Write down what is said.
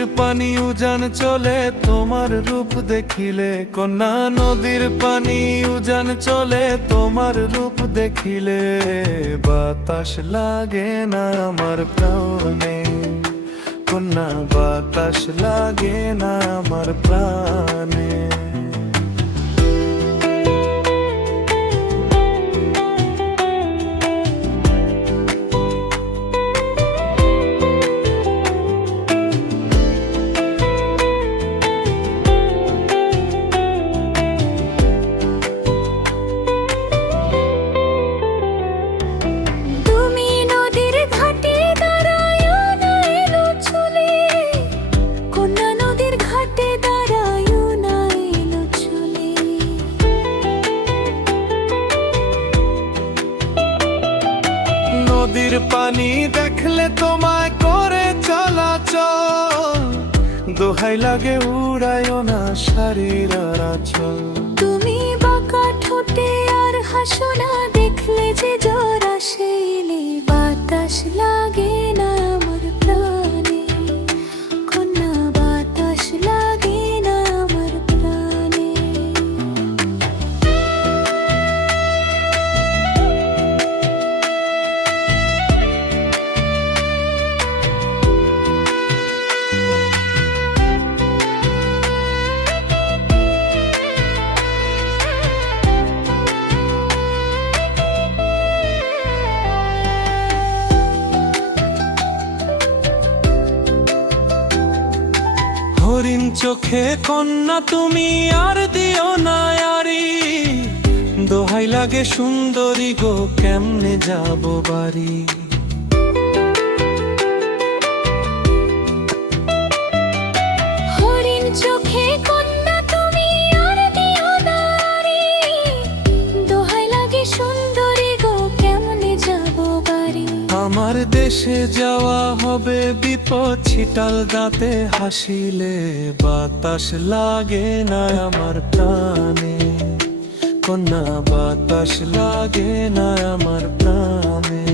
নদীর পানি উজান চলে তোমার রূপ দেখিলে, কন্যা নদীর পানি উজান চলে তোমার রূপ দেখিলে। বাতাস লাগে না আমার প্রাণে, কন্যা বাতাস লাগে না আমার প্রাণে। নদীর পানি দেখলে তোমায় করে চলাচল, দোহাই লাগে উড়ায়ও না শাড়ির আঁচল। তুমি বাঁকা ঠোঁটে আর হাসো না, দেখলে যে জ্বর আসে এলে। বাতাস লাগে না আমার প্রাণে, কন্যা বাতাস লাগে না আমার প্রাণে। হরিণ চোখে কন্যা তুমি আর দিও না আরি, দোহাই লাগে সুন্দরী গো কেমনে যাব বাড়ি। হরিণ চোখে কন্যা তুমি আর দিও না আরি, দোহাই লাগে সুন্দরী গো কেমনে যাব বাড়ি। আমার দেশে যাওয়া হবে বিপদ ছিটাল দাঁতে হাসিলে। বাতাস লাগে না আমার প্রাণে, কন্যা বাতাস লাগে না আমার প্রাণে।